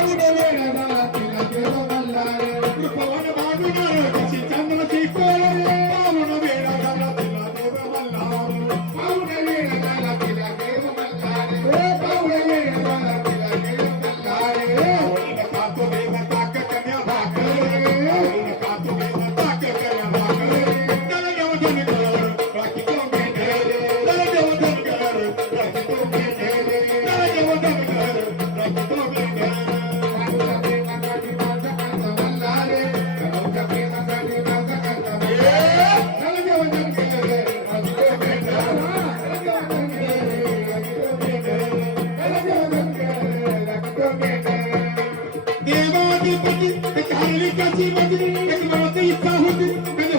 ¡Vamos a ver! ¡Vamos a एक हरलिकाची मजली एक मनात इच्छा होती कधी